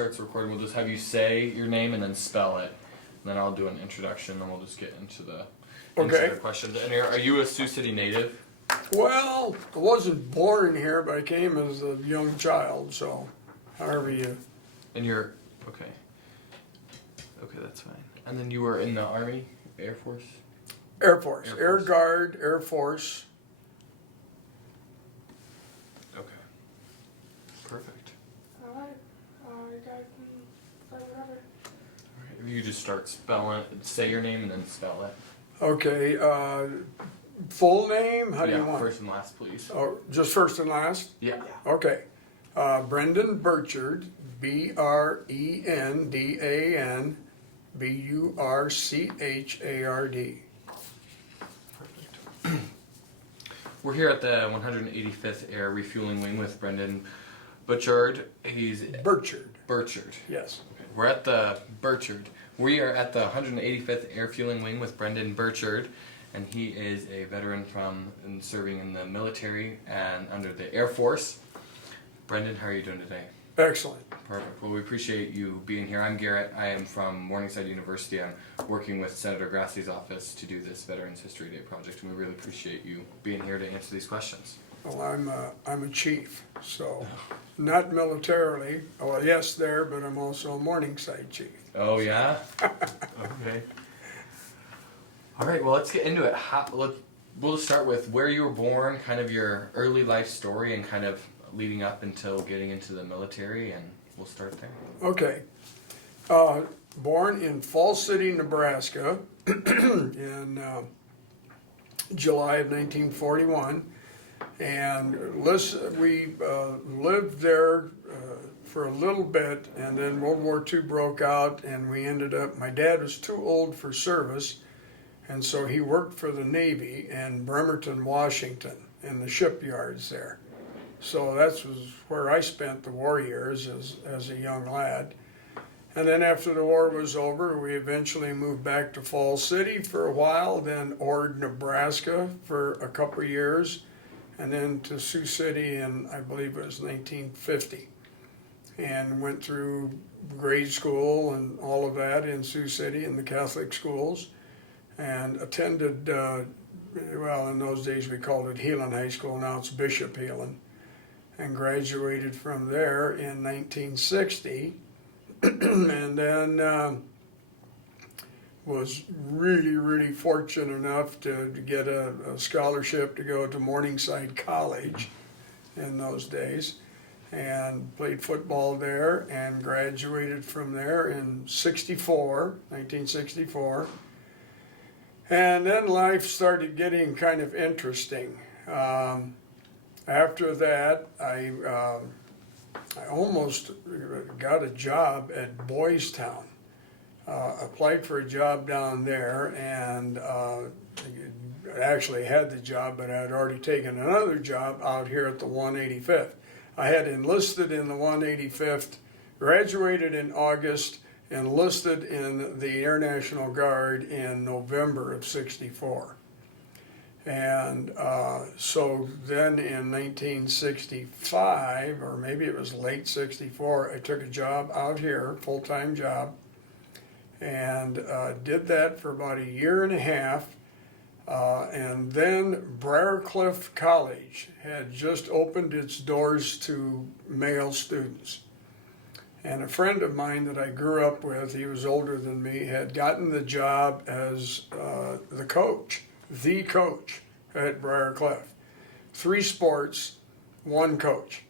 starts recording, we'll just have you say your name and then spell it. And then I'll do an introduction, and we'll just get into the questions. And are you a Sioux City native? Well, I wasn't born here, but I came as a young child, so however you... And you're, okay. Okay, that's fine. And then you were in the Army, Air Force? Air Force, Air Guard, Air Force. Okay. Perfect. Alright, you guys can say whatever. Alright, if you just start spelling, say your name and then spell it. Okay, full name, how do you want? First and last, please. Oh, just first and last? Yeah. Okay. Brendan Burchard, Brendan Burchard. Perfect. We're here at the 185th Air Refueling Wing with Brendan Burchard. He's Burchard. Burchard. Yes. Okay. We're at the Burchard. We are at the 185th Air Fueling Wing with Brendan Burchard, and he is a veteran from serving in the military and under the Air Force. Brendan, how are you doing today? Excellent. Perfect. Well, we appreciate you being here. I'm Garrett. I am from Morningside University. I'm working with Senator Grassie's office to do this Veterans History Day project, and we really appreciate you being here to answer these questions. Well, I'm a chief, so not militarily. Well, yes, there, but I'm also a Morningside chief. Oh, yeah? Okay. All right, well, let's get into it. We'll just start with where you were born, kind of your early life story, and kind of leading up until getting into the military, and we'll start there. Okay. Born in Falls City, Nebraska in July of 1941. And we lived there for a little bit, and then World War II broke out, and we ended up, my dad was too old for service, and so he worked for the Navy in Bremerton, Washington, in the shipyards there. So that was where I spent the war years as a young lad. And then after the war was over, we eventually moved back to Falls City for a while, then Ord, Nebraska for a couple of years, and then to Sioux City in, I believe it was 1950. And went through grade school and all of that in Sioux City in the Catholic schools, and attended, well, in those days we called it Heelan High School, now it's Bishop Heelan, and graduated from there in 1960, and then was really fortunate enough to get a scholarship to go to Morningside College in those days, and played football there and graduated from there in 1964. And then life started getting kind of interesting. After that, I almost got a job at Boys Town. Applied for a job down there, and actually had the job, but I had already taken another job out here at the 185th. I had enlisted in the 185th, graduated in August, enlisted in the Air National Guard in November of '64. And so then in 1965, or maybe it was late '64, I took a job out here, full-time job, and did that for about a year and a half. And then Briarcliff College had just opened its doors to male students. And a friend of mine that I grew up with, he was older than me, had gotten the job as the coach at Briarcliff. 3 sports, 1 coach.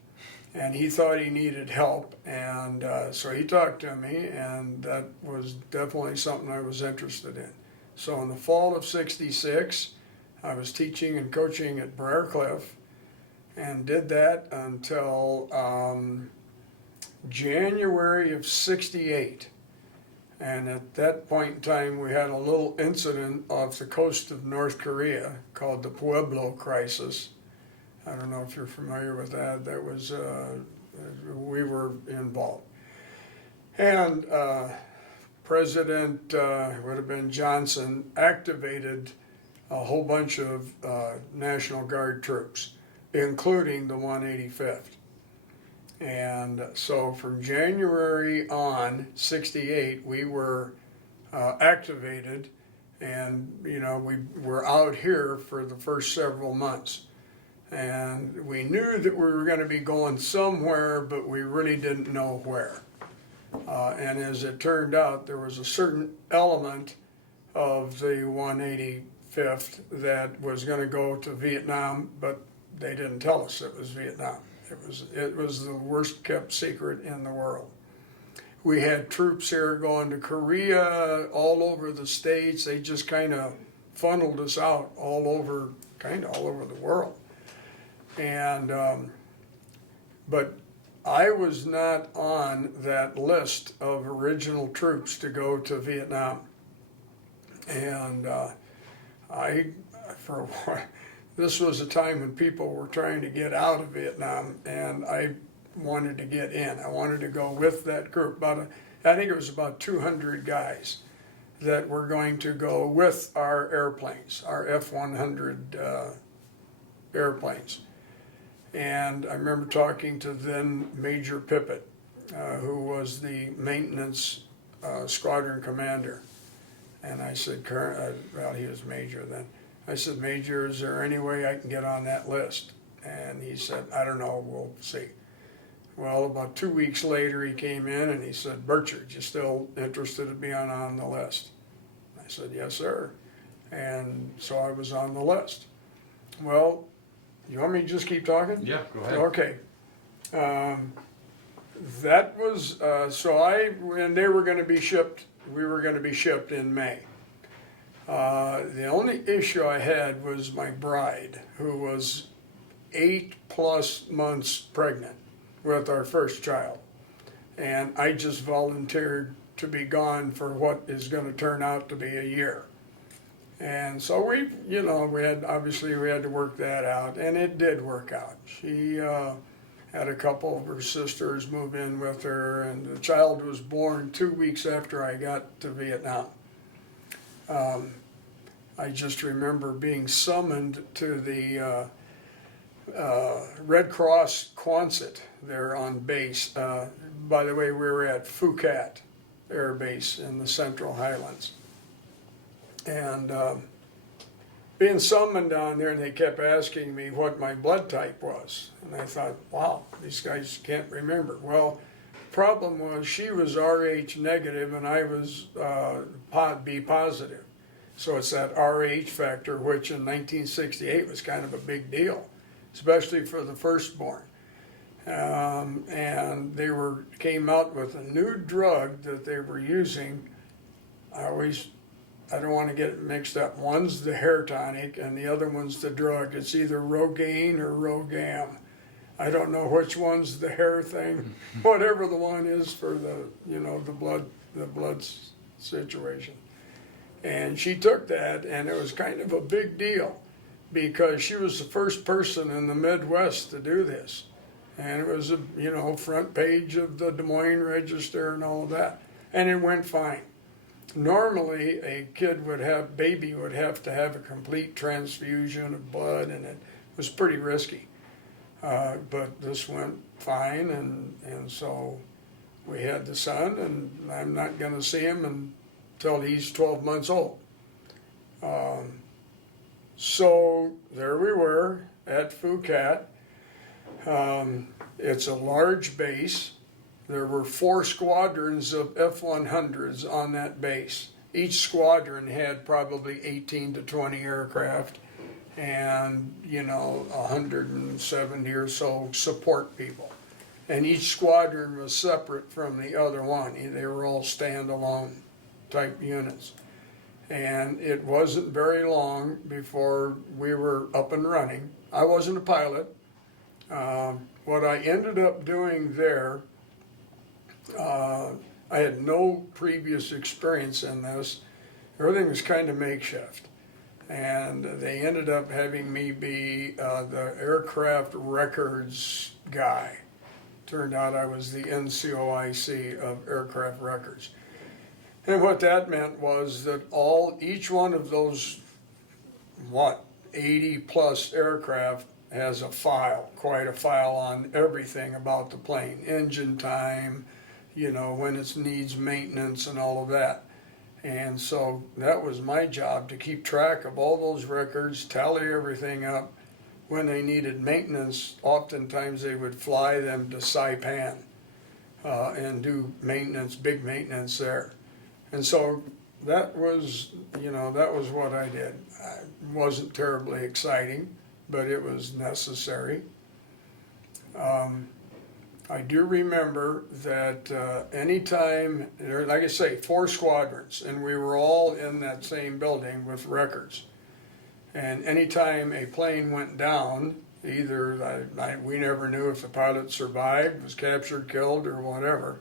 And he thought he needed help, and so he talked to me, and that was definitely something I was interested in. So in the fall of '66, I was teaching and coaching at Briarcliff, and did that until January of '68. And at that point in time, we had a little incident off the coast of North Korea called the Pueblo Crisis. I don't know if you're familiar with that. That was, we were involved. And President, would have been Johnson, activated a whole bunch of National Guard troops, including the 185th. And so from January on, 68, we were activated, and we were out here for the first several months. And we knew that we were going to be going somewhere, but we really didn't know where. And as it turned out, there was a certain element of the 185th that was going to go to Vietnam, but they didn't tell us it was Vietnam. It was the worst kept secret in the world. We had troops here going to Korea, all over the States. They just kind of funneled us out all over the world. And but I was not on that list of original troops to go to Vietnam. And for a while, this was a time when people were trying to get out of Vietnam, and I wanted to get in. I wanted to go with that group. I think it was about 200 guys that were going to go with our airplanes, our F-100 airplanes. And I remember talking to then Major Pippett, who was the maintenance squadron commander. And I said, well, he was Major then. I said, Major, is there any way I can get on that list? And he said, I don't know, we'll see. Well, about 2 weeks later, he came in and he said, Burchard, you still interested in being on the list? I said, yes, sir. And so I was on the list. Well, you want me to just keep talking? Yeah, go ahead. Okay. That was, and they were going to be shipped, we were going to be shipped in May. The only issue I had was my bride, who was 8+ months pregnant with our first child. And I just volunteered to be gone for what is going to turn out to be a year. And so we had to work that out, and it did work out. She had a couple of her sisters move in with her, and the child was born 2 weeks after I got to Vietnam. I just remember being summoned to the Red Cross Quonset there on base. By the way, we were at Phuket Air Base in the Central Highlands. And being summoned down there, and they kept asking me what my blood type was. And I thought, wow, these guys can't remember. Well, the problem was she was Rh negative and I was B positive. So it's that Rh factor, which in 1968 was kind of a big deal, especially for the firstborn. And they came out with a new drug that they were using. I don't want to get it mixed up. One's the hair tonic and the other one's the drug. It's either Rogaine or Rogam. I don't know which one's the hair thing, whatever the one is for the blood situation. And she took that, and it was kind of a big deal because she was the first person in the Midwest to do this. And it was front page of the Des Moines Register and all of that. And it went fine. Normally, a baby would have to have a complete transfusion of blood, and it was pretty risky. But this went fine, and so we had the son, and I'm not going to see him until he's 12 months old. So there we were at Phuket. It's a large base. There were 4 squadrons of F-100s on that base. Each squadron had probably 18 to 20 aircraft and, 170 or so support people. And each squadron was separate from the other one. They were all standalone type units. And it wasn't very long before we were up and running. I wasn't a pilot. What I ended up doing there, I had no previous experience in this. Everything was kind of makeshift. And they ended up having me be the aircraft records guy. Turned out I was the NCOIC of aircraft records. And what that meant was that each one of those, 80 plus aircraft has a file, quite a file on everything about the plane, engine time, you know, when it needs maintenance and all of that. And so that was my job, to keep track of all those records, tally everything up. When they needed maintenance, oftentimes they would fly them to Saipan and do maintenance, big maintenance there. And so that was, you know, that was what I did. It wasn't terribly exciting, but it was necessary. I do remember that anytime, like I say, 4 squadrons, and we were all in that same building with records. And anytime a plane went down, either we never knew if the pilot survived, was captured, killed, or whatever,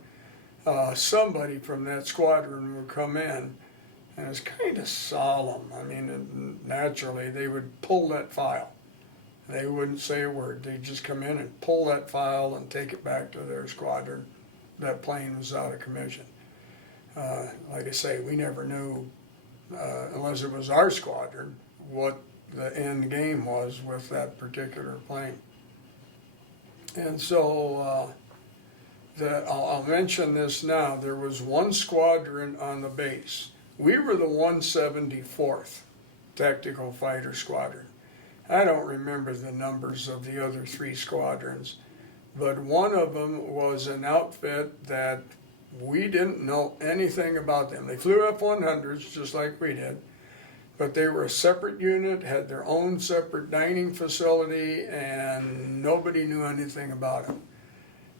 somebody from that squadron would come in, and it was kind of solemn. I mean, naturally, they would pull that file. They wouldn't say a word. They'd just come in and pull that file and take it back to their squadron. That plane was out of commission. Like I say, we never knew, unless it was our squadron, what the end game was with that particular plane. And so I'll mention this now. There was one squadron on the base. We were the 174th Tactical Fighter Squadron. I don't remember the numbers of the other 3 squadrons, but one of them was an outfit that we didn't know anything about them. They flew F-100s just like we did, but they were a separate unit, had their own separate dining facility, and nobody knew anything about them.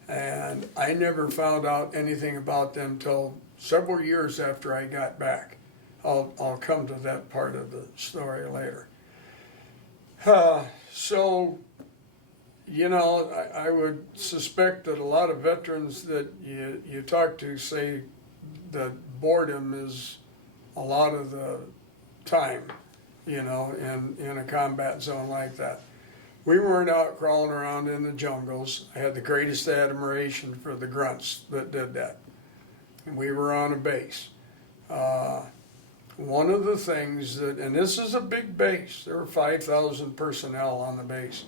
And I never found out anything about them till several years after I got back. I'll come to that part of the story later. So, you know, I would suspect that a lot of veterans that you talk to say that boredom is a lot of the time, you know, in a combat zone like that. We weren't out crawling around in the jungles. I had the greatest admiration for the grunts that did that. And we were on a base. One of the things that, and this is a big base, there were 5,000 personnel on the base.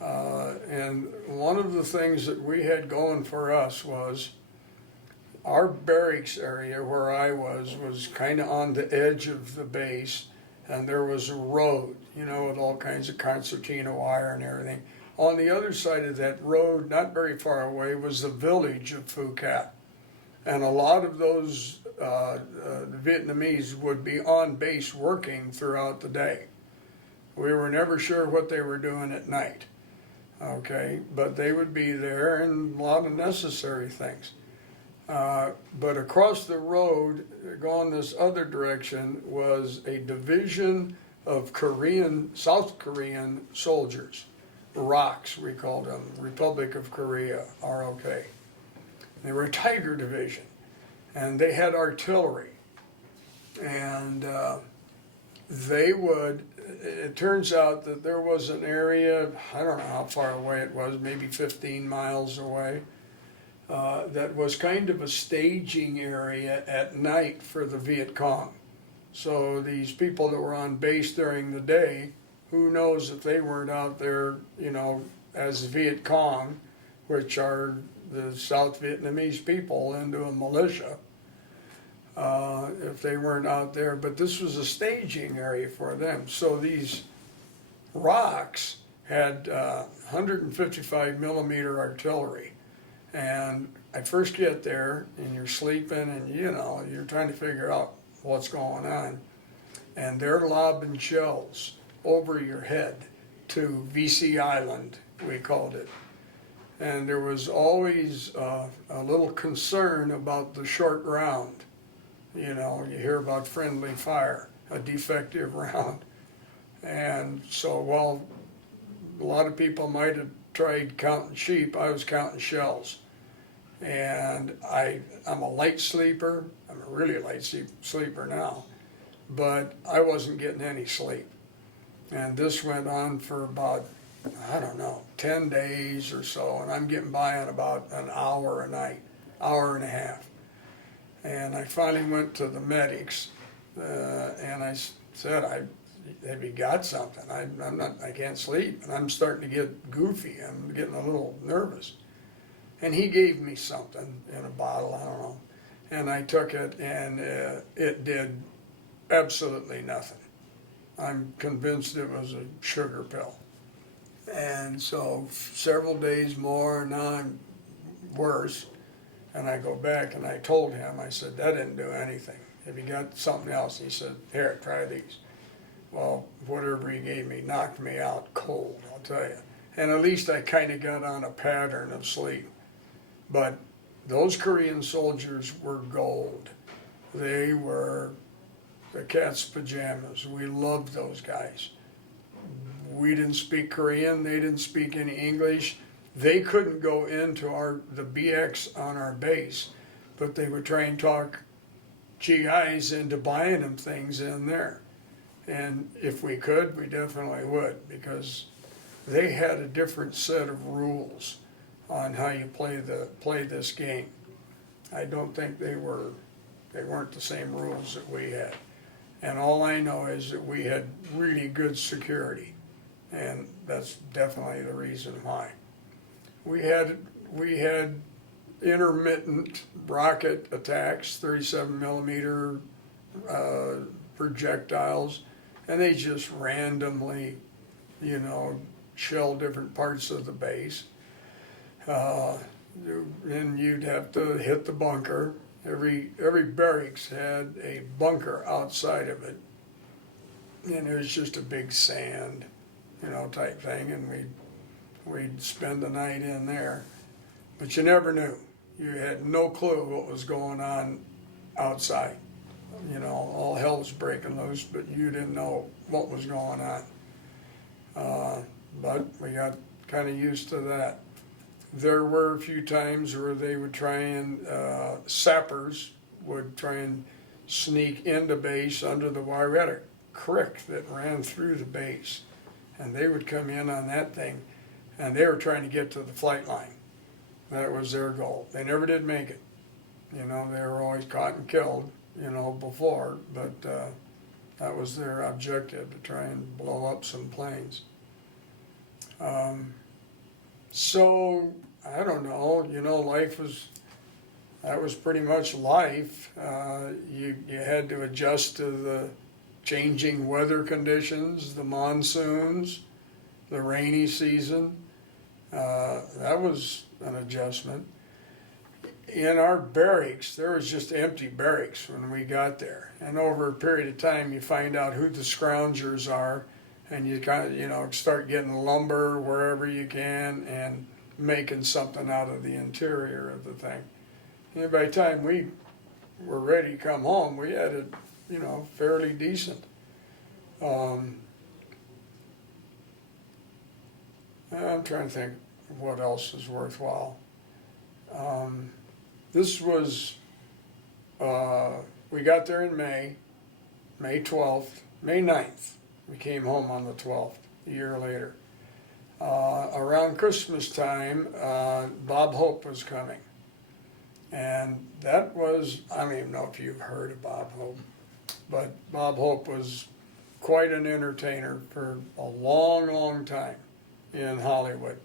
And one of the things that we had going for us was our barracks area where I was kind of on the edge of the base, and there was a road, you know, with all kinds of concertina wire and everything. On the other side of that road, not very far away, was the village of Phu Cat. And a lot of those Vietnamese would be on base working throughout the day. We were never sure what they were doing at night, okay? But they would be there, and a lot of necessary things. But across the road, going this other direction, was a division of South Korean soldiers. ROKs, we called them, Republic of Korea, ROK. They were a Tiger division, and they had artillery. And they would, it turns out that there was an area, I don't know how far away it was, maybe 15 miles away, that was kind of a staging area at night for the Viet Cong. So these people that were on base during the day, who knows if they weren't out there, you know, as Viet Cong, which are the South Vietnamese people into a militia, if they weren't out there. But this was a staging area for them. So these ROKs had 155 millimeter artillery. And I first get there, and you're sleeping, and you know, you're trying to figure out what's going on. And they're lobbing shells over your head to VC Island, we called it. And there was always a little concern about the short round. You know, you hear about friendly fire, a defective round. And so, well, a lot of people might have tried counting sheep. I was counting shells. And I'm a light sleeper. I'm a really light sleeper now. But I wasn't getting any sleep. And this went on for about, I don't know, 10 days or so, and I'm getting by on about an hour a night, hour and a half. And I finally went to the medics, and I said, have you got something? I can't sleep, and I'm starting to get goofy. I'm getting a little nervous. And he gave me something in a bottle, I don't know. And I took it, and it did absolutely nothing. I'm convinced it was a sugar pill. And so several days more, now I'm worse. And I go back and I told him, I said, that didn't do anything. Have you got something else? He said, here, try these. Well, whatever he gave me knocked me out cold, I'll tell you. And at least I kind of got on a pattern of sleep. But those Korean soldiers were gold. They were the cat's pajamas. We loved those guys. We didn't speak Korean. They didn't speak any English. They couldn't go into the BX on our base, but they would try and talk GIs into buying them things in there. And if we could, we definitely would, because they had a different set of rules on how you play this game. I don't think they weren't the same rules that we had. And all I know is that we had really good security, and that's definitely the reason why. We had intermittent rocket attacks, 37 millimeter projectiles, and they just randomly, shell different parts of the base. And you'd have to hit the bunker. Every barracks had a bunker outside of it, and it was just a big sand, type thing, and we'd spend the night in there. But you never knew. You had no clue what was going on outside. All hell was breaking loose, but you didn't know what was going on. But we got kind of used to that. There were a few times where they would try and, sappers would try and sneak into base under the wire. We had a creek that ran through the base, and they would come in on that thing, and they were trying to get to the flight line. That was their goal. They never did make it. They were always caught and killed, before, but that was their objective, to try and blow up some planes. So, I don't know, that was pretty much life. You had to adjust to the changing weather conditions, the monsoons, the rainy season. That was an adjustment. In our barracks, there was just empty barracks when we got there. And over a period of time, you find out who the scroungers are, and you kind of, start getting lumber wherever you can and making something out of the interior of the thing. And by the time we were ready to come home, we had it, fairly decent. I'm trying to think of what else is worthwhile. This was, we got there in May 12th, May 9th. We came home on the 12th, a year later. Around Christmas time, Bob Hope was coming. And that was, I don't even know if you've heard of Bob Hope, but Bob Hope was quite an entertainer for a long, long time in Hollywood.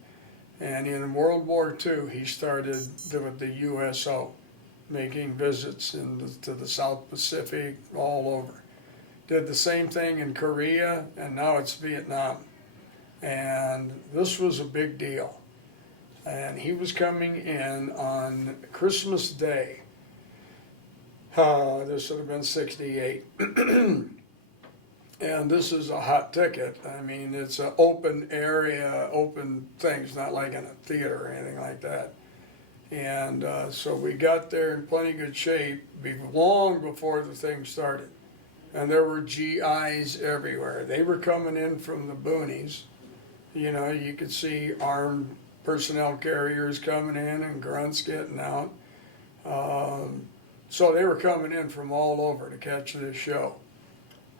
And in World War II, he started with the USO, making visits to the South Pacific, all over. Did the same thing in Korea, and now it's Vietnam. And this was a big deal. And he was coming in on Christmas Day. This would have been 68. And this is a hot ticket. I mean, it's an open area, open things, not like in a theater or anything like that. And so we got there in plenty good shape long before the thing started. And there were GIs everywhere. They were coming in from the boonies. You could see armed personnel carriers coming in and grunts getting out. So they were coming in from all over to catch this show.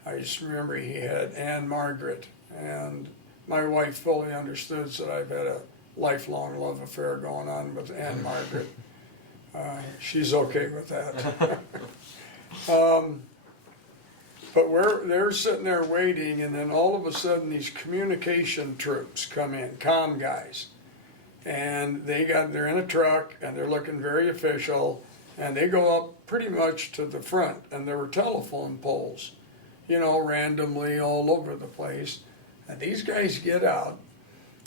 I just remember he had Anne Margaret, and my wife fully understood that I've had a lifelong love affair going on with Anne Margaret. She's okay with that. But they're sitting there waiting, and then all of a sudden these communication troops come in, comm guys. And they're in a truck and they're looking very official, and they go up pretty much to the front, and there were telephone poles, randomly all over the place. And these guys get out,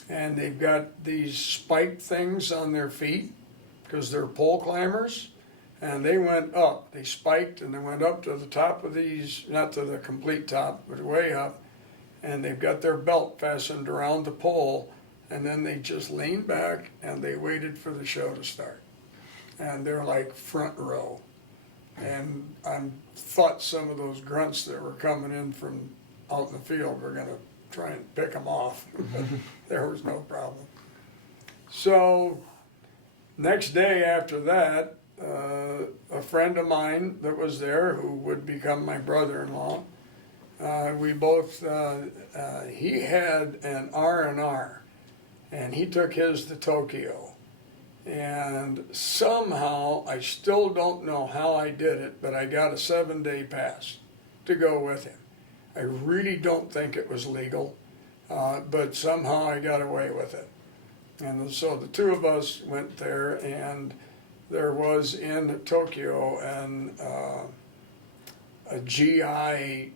and they've got these spike things on their feet because they're pole climbers. And they went up, they spiked, and they went up to the top of these, not to the complete top, but way up. And they've got their belt fastened around the pole, and then they just leaned back and they waited for the show to start. And they're like front row. And I thought some of those grunts that were coming in from out in the field were gonna try and pick them off. There was no problem. So next day after that, a friend of mine that was there, who would become my brother-in-law, he had an R&R, and he took his to Tokyo. And somehow, I still don't know how I did it, but I got a 7-day pass to go with him. I really don't think it was legal, but somehow I got away with it. And so the two of us went there, and there was in Tokyo a GI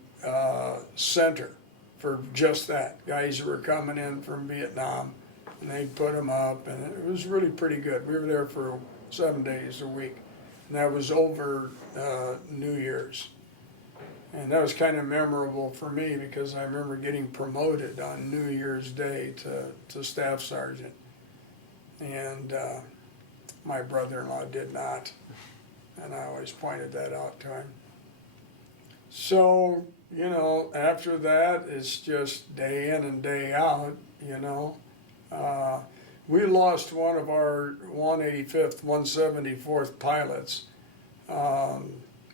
center for just that. Guys who were coming in from Vietnam, and they'd put them up, and it was really pretty good. We were there for 7 days a week, and that was over New Year's. And that was kind of memorable for me because I remember getting promoted on New Year's Day to staff sergeant. And my brother-in-law did not, and I always pointed that out to him. So, after that, it's just day in and day out, We lost one of our 185th, 174th pilots.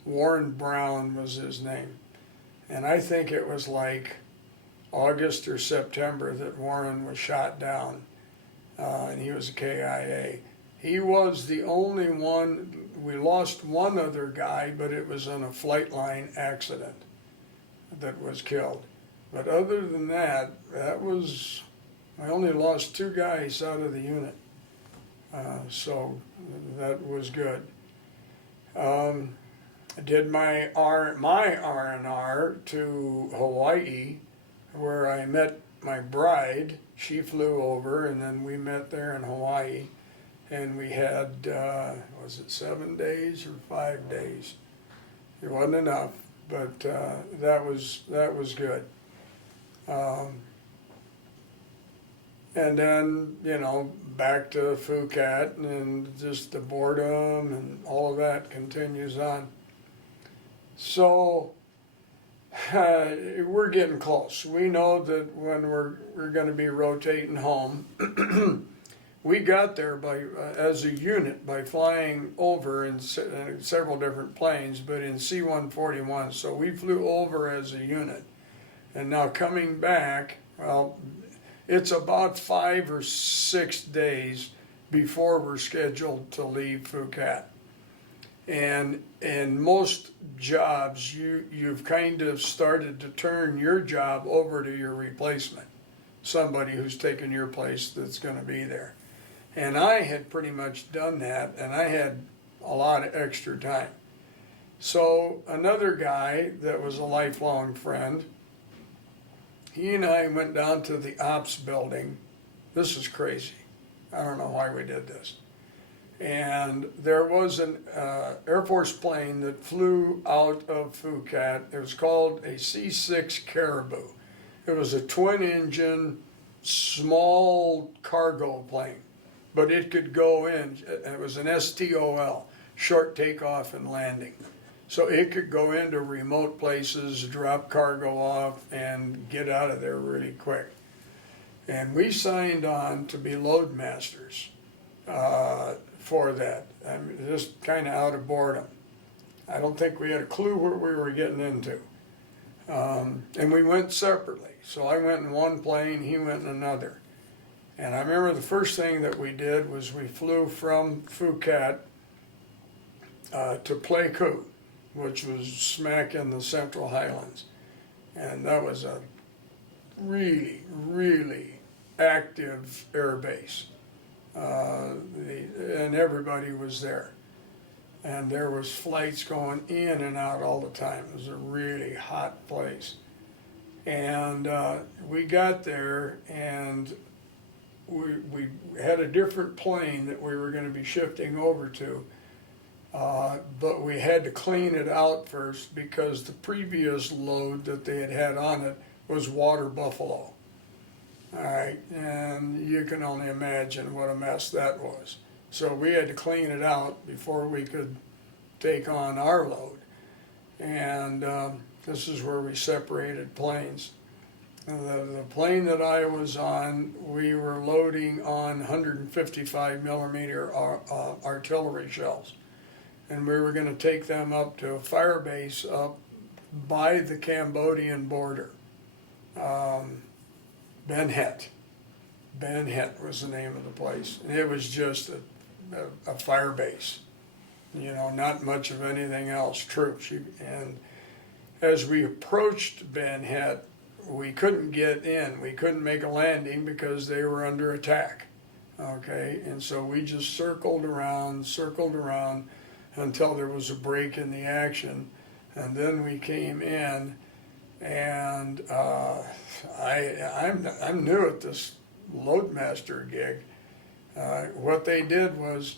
Warren Brown was his name. And I think it was like August or September that Warren was shot down, and he was a KIA. He was the only one. We lost one other guy, but it was in a flight line accident that was killed. But other than that, I only lost 2 guys out of the unit. So that was good. I did my R&R to Hawaii, where I met my bride. She flew over, and then we met there in Hawaii. And we had, was it 7 days or 5 days? It wasn't enough, but that was good. And then, back to Phuket, and just the boredom and all of that continues on. So we're getting close. We know that when we're going to be rotating home. We got there as a unit by flying over in several different planes, but in C-141. So we flew over as a unit. And now coming back, well, it's about 5 or 6 days before we're scheduled to leave Phuket. And in most jobs, you've kind of started to turn your job over to your replacement, somebody who's taken your place that's going to be there. And I had pretty much done that, and I had a lot of extra time. So another guy that was a lifelong friend, he and I went down to the ops building. This is crazy. I don't know why we did this. And there was an Air Force plane that flew out of Phuket. It was called a C-6 Caribou. It was a twin-engine, small cargo plane. But it could go in, it was an STOL, short takeoff and landing. So it could go into remote places, drop cargo off, and get out of there really quick. And we signed on to be load masters for that. I mean, just kind of out of boredom. I don't think we had a clue what we were getting into. And we went separately. So I went in one plane, he went in another. And I remember the first thing that we did was we flew from Phuket to Pleiku. which was smack in the Central Highlands. And that was a really, really active air base. And everybody was there. And there was flights going in and out all the time. It was a really hot place. And we got there, and we had a different plane that we were going to be shifting over to. But we had to clean it out first because the previous load that they had on it was water buffalo. All right, and you can only imagine what a mess that was. So we had to clean it out before we could take on our load. And this is where we separated planes. The plane that I was on, we were loading on 155 millimeter artillery shells. And we were going to take them up to a fire base up by the Cambodian border. Ben Het. Ben Het was the name of the place. And it was just a fire base. You know, not much of anything else, troops. And as we approached Ben Het, we couldn't get in. We couldn't make a landing because they were under attack. Okay, and so we just circled around until there was a break in the action. And then we came in, and I'm new at this loadmaster gig. What they did was,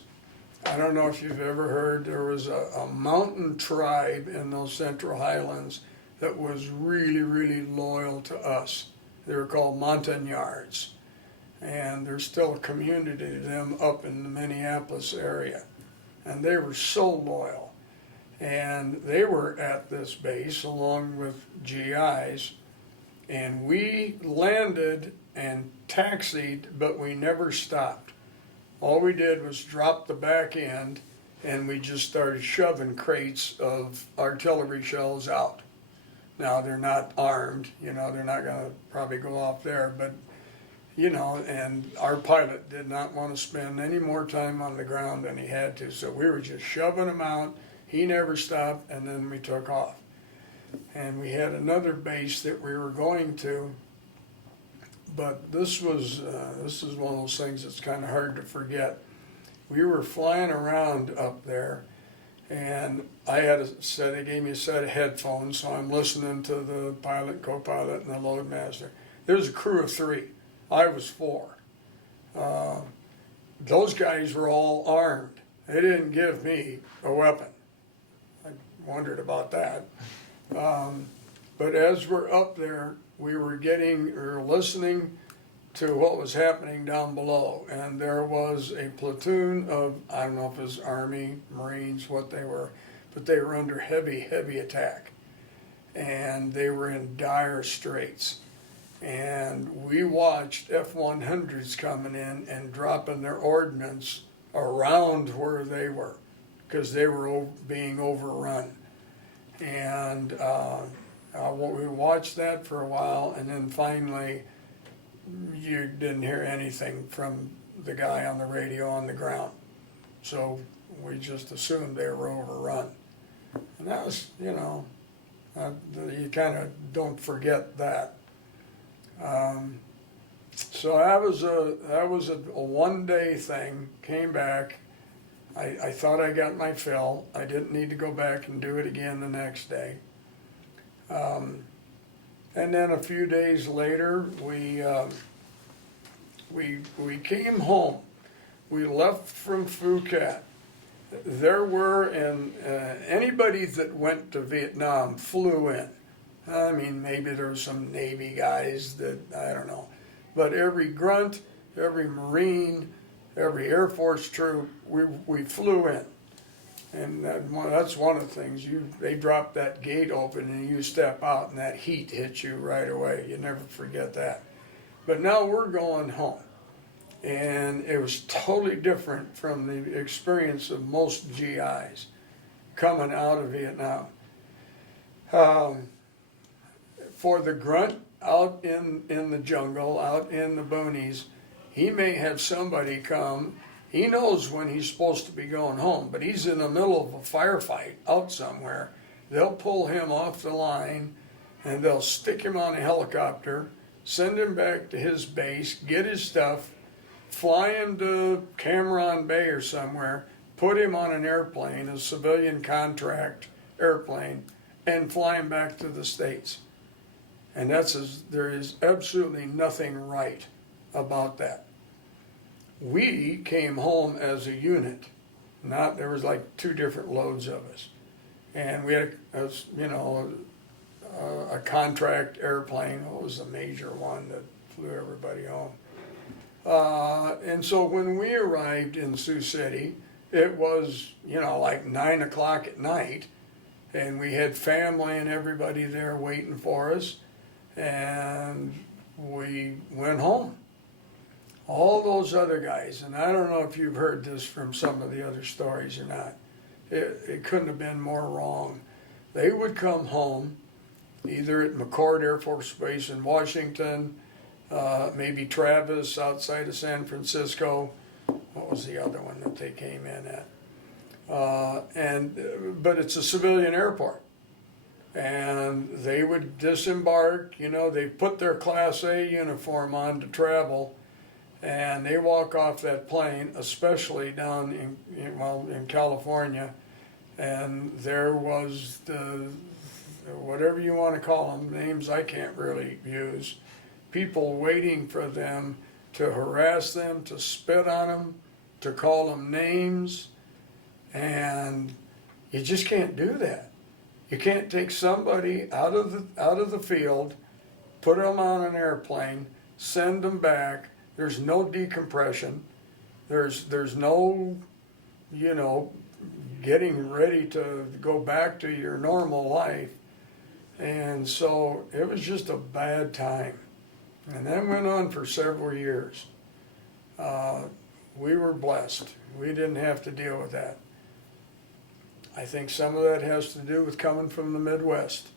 I don't know if you've ever heard, there was a mountain tribe in those Central Highlands that was really, really loyal to us. They were called Montagnards. And there's still a community of them up in the Minneapolis area. And they were so loyal. And they were at this base along with GIs. And we landed and taxied, but we never stopped. All we did was drop the back end, and we just started shoving crates of artillery shells out. Now, they're not armed, you know, they're not going to probably go off there, but, you know, and our pilot did not want to spend any more time on the ground than he had to, so we were just shoving them out. He never stopped, and then we took off. And we had another base that we were going to, but this is one of those things that's kind of hard to forget. We were flying around up there, and I had they gave me a set of headphones, so I'm listening to the pilot, co-pilot, and the loadmaster. There's a crew of 3. I was 4. Those guys were all armed. They didn't give me a weapon. I wondered about that. But as we're up there, we were listening to what was happening down below, and there was a platoon of, I don't know if it was Army, Marines, what they were, but they were under heavy, heavy attack. And they were in dire straits. And we watched F-100s coming in and dropping their ordnance around where they were, because they were being overrun. And we watched that for a while, and then finally you didn't hear anything from the guy on the radio on the ground. So we just assumed they were overrun. And that was, you know, you kind of don't forget that. So that was a one-day thing. Came back. I thought I got my fill. I didn't need to go back and do it again the next day. And then a few days later, we came home. We left from Phuket. There were, and anybody that went to Vietnam flew in. I mean, maybe there were some Navy guys that, I don't know. But every grunt, every Marine, every Air Force troop, we flew in. And that's one of the things. They drop that gate open and you step out and that heat hits you right away. You never forget that. But now we're going home. And it was totally different from the experience of most GIs coming out of Vietnam. For the grunt out in the jungle, out in the boonies, he may have somebody come. He knows when he's supposed to be going home, but he's in the middle of a firefight out somewhere, they'll pull him off the line and they'll stick him on a helicopter, send him back to his base, get his stuff, fly him to Cameron Bay or somewhere, put him on an airplane, a civilian contract airplane, and fly him back to the States. And there is absolutely nothing right about that. We came home as a unit. There was like 2 different loads of us. And we had, a contract airplane. It was the major one that flew everybody home. And so when we arrived in Sioux City, it was, like 9 o'clock at night, and we had family and everybody there waiting for us, and we went home. All those other guys, and I don't know if you've heard this from some of the other stories or not, it couldn't have been more wrong. They would come home, either at McCord Air Force Base in Washington, maybe Travis outside of San Francisco. What was the other one that they came in at? But it's a civilian airport. And they would disembark, they put their Class A uniform on to travel, and they walk off that plane, especially down in California, and there was whatever you want to call them, names I can't really use, people waiting for them to harass them, to spit on them, to call them names, and you just can't do that. You can't take somebody out of the field, put them on an airplane, send them back. There's no decompression. There's no, getting ready to go back to your normal life. And so it was just a bad time. And that went on for several years. We were blessed. We didn't have to deal with that. I think some of that has to do with coming from the Midwest.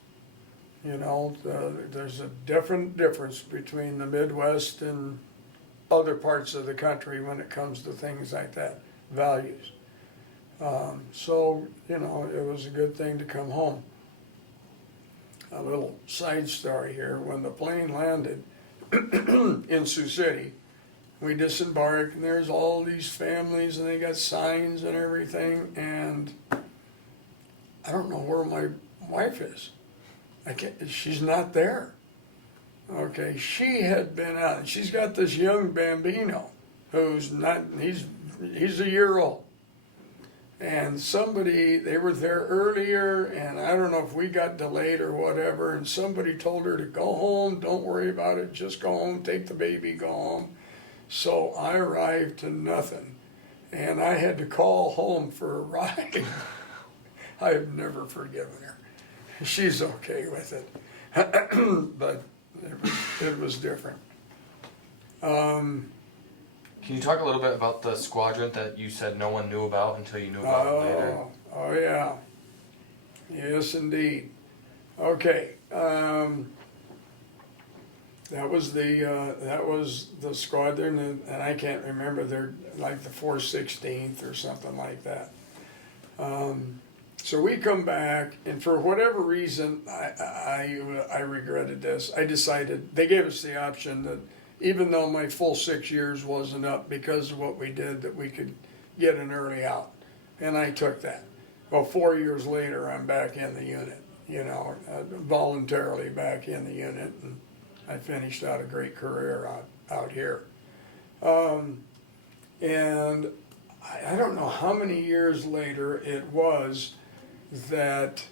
There's a difference between the Midwest and other parts of the country when it comes to things like that, values. So, it was a good thing to come home. A little side story here, when the plane landed in Sioux City, we disembarked, and there's all these families, and they got signs and everything, and I don't know where my wife is. She's not there. Okay, she had been out, and she's got this young bambino who's not, he's a year old. And they were there earlier, and I don't know if we got delayed or whatever, and somebody told her to go home, don't worry about it, just go home, take the baby, go home. So I arrived to nothing, and I had to call home for a ride. I have never forgiven her. She's okay with it, but it was different. Can you talk a little bit about the squadron that you said no one knew about until you knew about it later? Oh yeah. Yes, indeed. Okay. That was the squadron, and I can't remember. They're like the 416th or something like that. So we come back, and for whatever reason, I regretted this. I decided, they gave us the option that even though my full 6 years wasn't up because of what we did, that we could get an early out. And I took that. Well, 4 years later, I'm back in the unit, voluntarily back in the unit, and I finished out a great career out here. And I don't know how many years later it was that,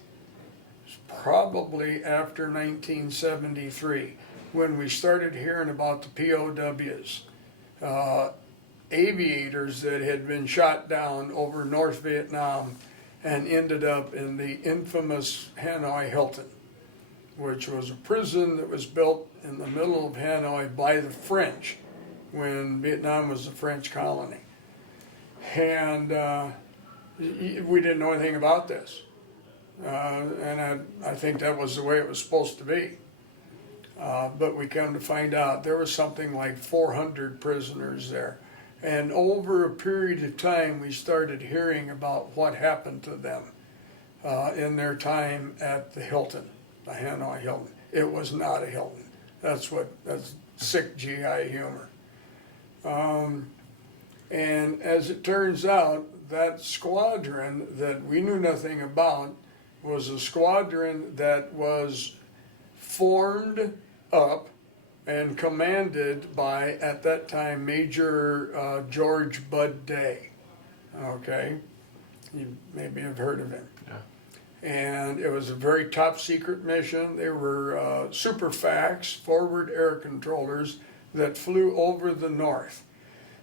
probably after 1973, when we started hearing about the POWs, aviators that had been shot down over North Vietnam and ended up in the infamous Hanoi Hilton, which was a prison that was built in the middle of Hanoi by the French when Vietnam was a French colony. And we didn't know anything about this. And I think that was the way it was supposed to be. But we come to find out there was something like 400 prisoners there. And over a period of time, we started hearing about what happened to them. in their time at the Hilton, the Hanoi Hilton. It was not a Hilton. That's sick GI humor. And as it turns out, that squadron that we knew nothing about was a squadron that was formed up and commanded by, at that time, Major George Bud Day. Okay, you maybe have heard of him. Yeah. And it was a very top secret mission. They were super FACs, forward air controllers, that flew over the north.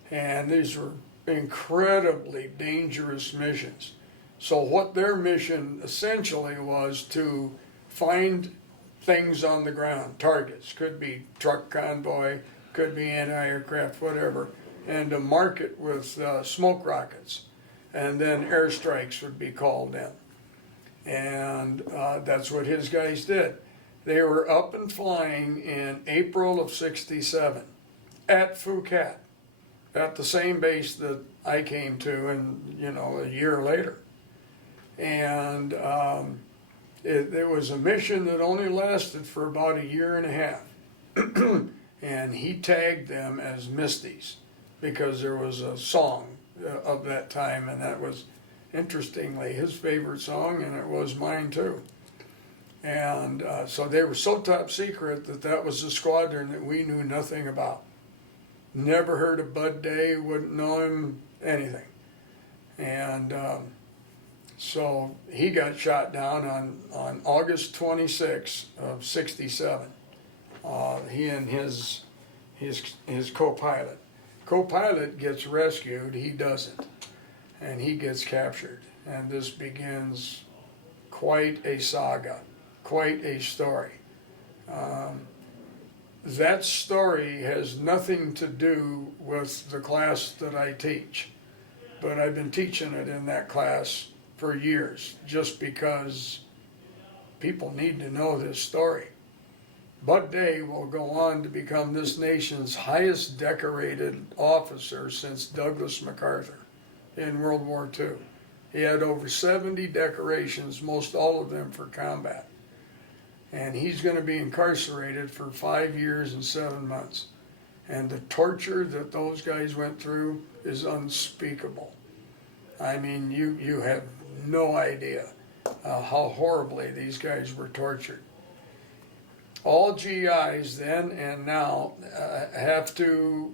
And these were incredibly dangerous missions. So what their mission essentially was to find things on the ground, targets, could be truck convoy, could be anti-aircraft, whatever, and to mark it with smoke rockets. And then airstrikes would be called in. And that's what his guys did. They were up and flying in April of '67 at Phuket, at the same base that I came to, and a year later. And it was a mission that only lasted for about a year and a half. And he tagged them as Misties because there was a song of that time, and that was, interestingly, his favorite song, and it was mine too. And so they were so top secret that was a squadron that we knew nothing about. Never heard of Bud Day, wouldn't know him, anything. And so he got shot down on August 26th of '67. He and his co-pilot. Co-pilot gets rescued, he doesn't. And he gets captured. And this begins quite a saga, quite a story. That story has nothing to do with the class that I teach, but I've been teaching it in that class for years, just because people need to know this story. Bud Day will go on to become this nation's highest decorated officer since Douglas MacArthur in World War II. He had over 70 decorations, most all of them for combat. And he's going to be incarcerated for 5 years and 7 months. And the torture that those guys went through is unspeakable. I mean, you have no idea how horribly these guys were tortured. All GIs then and now have to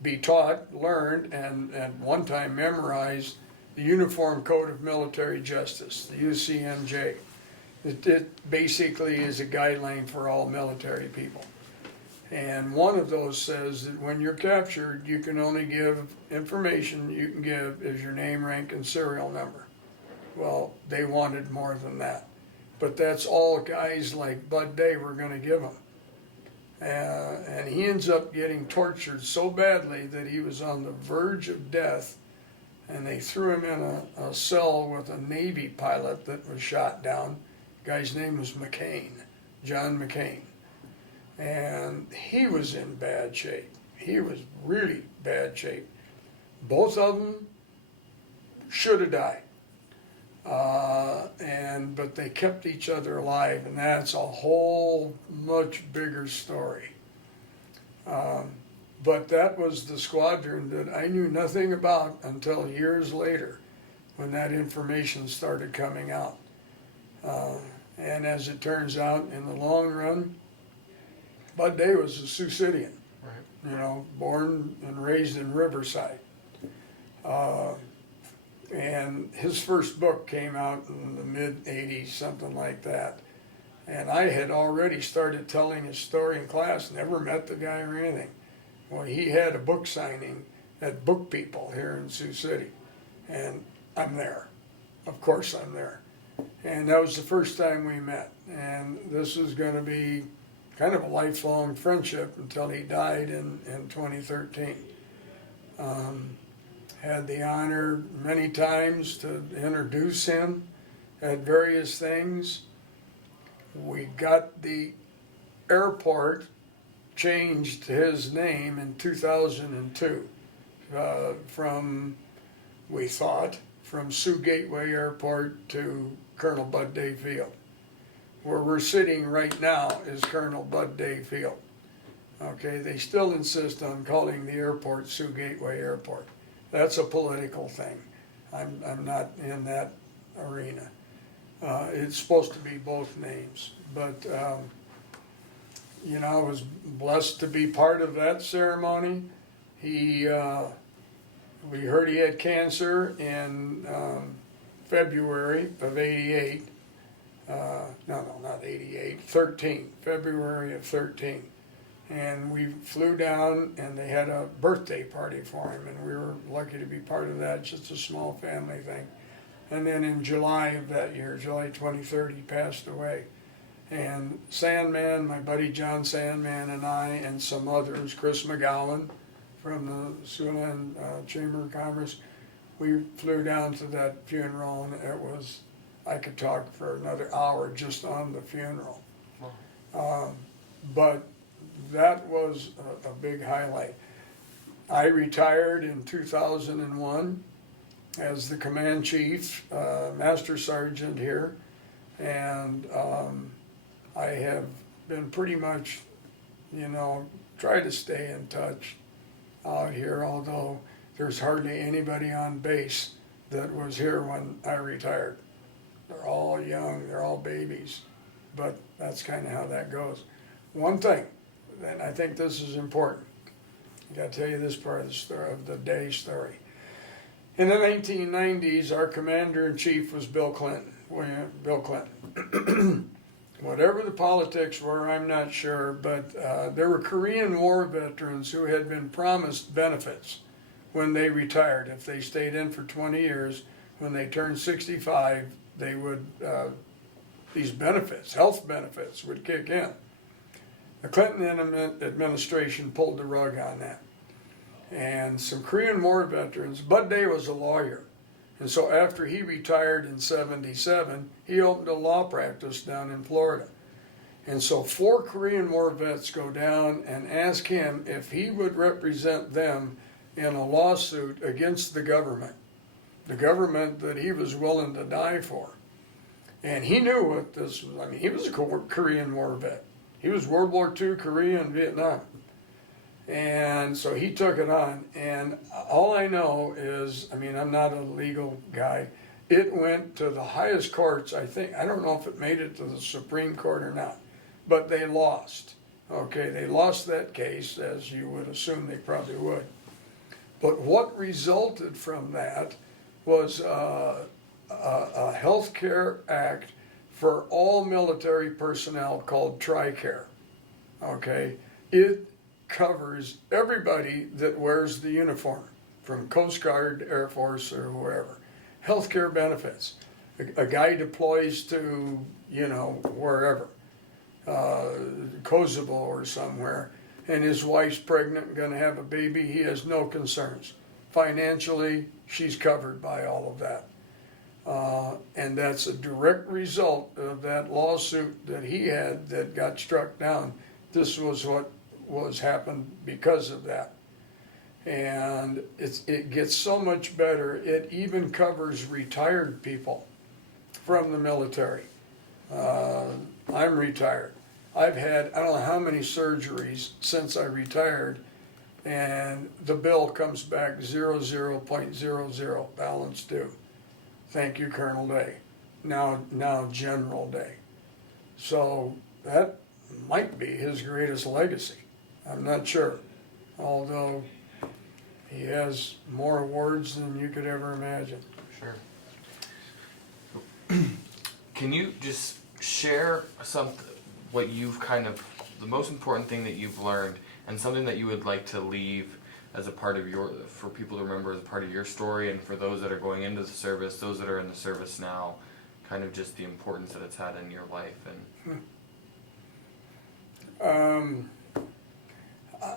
be taught, learned, and at one time memorized the Uniform Code of Military Justice, the UCMJ. It basically is a guideline for all military people. And one of those says that when you're captured, you can only give information you can give is your name, rank, and serial number. Well, they wanted more than that. But that's all guys like Bud Day were going to give him. And he ends up getting tortured so badly that he was on the verge of death, and they threw him in a cell with a Navy pilot that was shot down. The guy's name was McCain, John McCain. And he was in bad shape. He was really bad shape. Both of them should have died. But they kept each other alive, and that's a whole much bigger story. But that was the squadron that I knew nothing about until years later, when that information started coming out. And as it turns out, in the long run, Bud Day was a Sioux Cityan, Right. Born and raised in Riverside. And his first book came out in the mid-'80s, something like that. And I had already started telling his story in class, never met the guy or anything. Well, he had a book signing at Book People here in Sioux City. And I'm there. Of course I'm there. And that was the first time we met. And this is going to be kind of a lifelong friendship until he died in 2013. Had the honor many times to introduce him at various things. We got the airport changed to his name in 2002 from, we thought, from Sioux Gateway Airport to Colonel Bud Day Field. Where we're sitting right now is Colonel Bud Day Field. Okay, they still insist on calling the airport Sioux Gateway Airport. That's a political thing. I'm not in that arena. It's supposed to be both names, but you know, I was blessed to be part of that ceremony. We heard he had cancer in February of '88. Not 88, 13, February of 13. And we flew down and they had a birthday party for him, and we were lucky to be part of that, just a small family thing. And then in July of that year, July 23rd, he passed away. And Sandman, my buddy John Sandman, and I, and some others, Chris McGowan from the Siouxland Chamber of Commerce, we flew down to that funeral, and it was, I could talk for another hour just on the funeral. But that was a big highlight. I retired in 2001 as the command chief, master sergeant here, and I have been pretty much, you know, try to stay in touch out here, although there's hardly anybody on base that was here when I retired. They're all young, they're all babies, but that's kind of how that goes. One thing, and I think this is important, I gotta tell you this part of the story, of the day story. In the 1990s, our commander-in-chief was Bill Clinton. Bill Clinton. Whatever the politics were, I'm not sure, but there were Korean War veterans who had been promised benefits when they retired. If they stayed in for 20 years, when they turned 65, they would, these benefits, health benefits, would kick in. The Clinton administration pulled the rug on that. And some Korean War veterans, Bud Day was a lawyer. And so after he retired in '77, he opened a law practice down in Florida. And so 4 Korean War vets go down and ask him if he would represent them in a lawsuit against the government that he was willing to die for. And he knew what this was. I mean, he was a Korean War vet. He was World War II, Korea, and Vietnam. And so he took it on. And all I know is, I mean, I'm not a legal guy. It went to the highest courts, I think. I don't know if it made it to the Supreme Court or not. But they lost. Okay, they lost that case, as you would assume they probably would. But what resulted from that was a health care act for all military personnel called TRICARE. Okay, it covers everybody that wears the uniform, from Coast Guard, Air Force, or whoever. Healthcare benefits. A guy deploys to, you know, wherever, Kosovo or somewhere, and his wife's pregnant and going to have a baby, he has no concerns. Financially, she's covered by all of that. And that's a direct result of that lawsuit that he had that got struck down. This was what was happened because of that. And it gets so much better. It even covers retired people from the military. I'm retired. I've had, I don't know how many surgeries since I retired, and the bill comes back 00.00 balance due. Thank you, Colonel Day. Now General Day. So that might be his greatest legacy. I'm not sure, although he has more awards than you could ever imagine. Sure. Can you just share what you've kind of, the most important thing that you've learned, and something that you would like to leave as a part of for people to remember as a part of your story, and for those that are going into the service, those that are in the service now, kind of just the importance that it's had in your life? And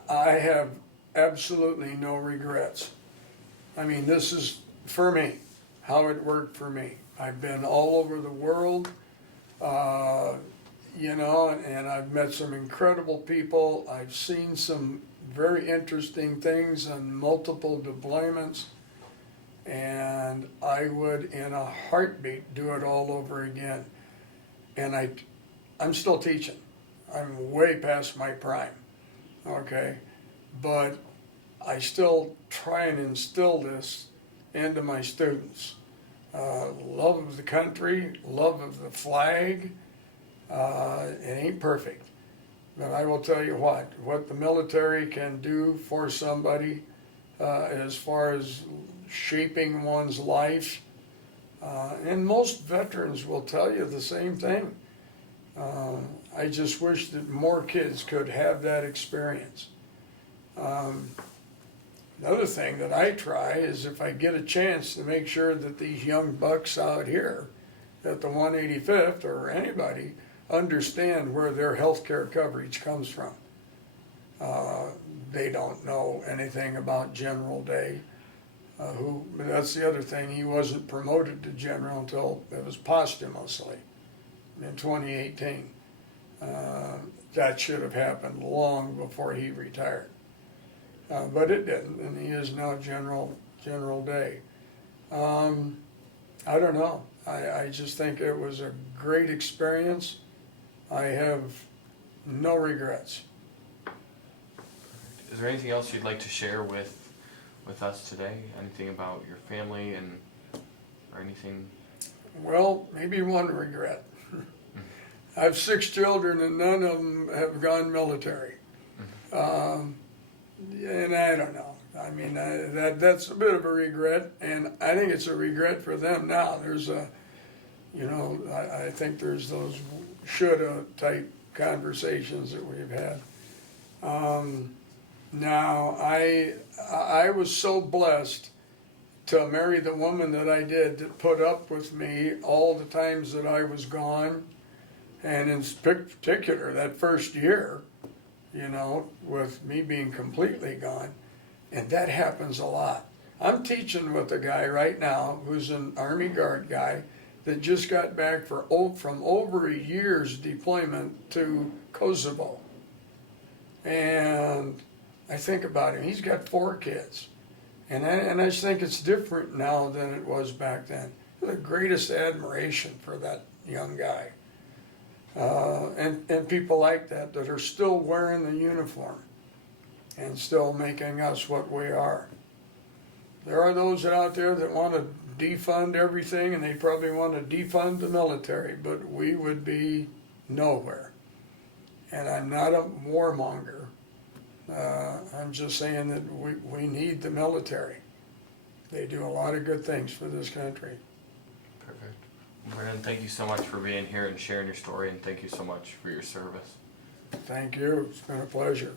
I have absolutely no regrets. I mean, this is, for me, how it worked for me. I've been all over the world, you know, and I've met some incredible people. I've seen some very interesting things on multiple deployments. and I would in a heartbeat do it all over again. And I'm still teaching. I'm way past my prime, okay? But I still try and instill this into my students. Love of the country, love of the flag. It ain't perfect, but I will tell you what the military can do for somebody as far as shaping one's life. And most veterans will tell you the same thing. I just wish that more kids could have that experience. Another thing that I try is if I get a chance to make sure that these young bucks out here at the 185th or anybody understand where their health care coverage comes from. They don't know anything about General Day. That's the other thing, he wasn't promoted to general until it was posthumously in 2018. That should have happened long before he retired. But it didn't, and he is now General Day. I don't know. I just think it was a great experience. I have no regrets. Is there anything else you'd like to share with us today? Anything about your family or anything? Well, maybe one regret. I have 6 children and none of them have gone military. And I don't know. I mean, that's a bit of a regret, and I think it's a regret for them now. There's I think there's those shoulda type conversations that we've had. Now, I was so blessed to marry the woman that I did, that put up with me all the times that I was gone, and in particular that first year, with me being completely gone. And that happens a lot. I'm teaching with a guy right now who's an Army Guard guy that just got back from over a year's deployment to Kosovo. And I think about him, he's got 4 kids. And I just think it's different now than it was back then. The greatest admiration for that young guy. And people like that are still wearing the uniform and still making us what we are. There are those out there that want to defund everything, and they probably want to defund the military, but we would be nowhere. And I'm not a warmonger. I'm just saying that we need the military. They do a lot of good things for this country. Perfect. Brennan, thank you so much for being here and sharing your story, and thank you so much for your service. Thank you. It's been a pleasure.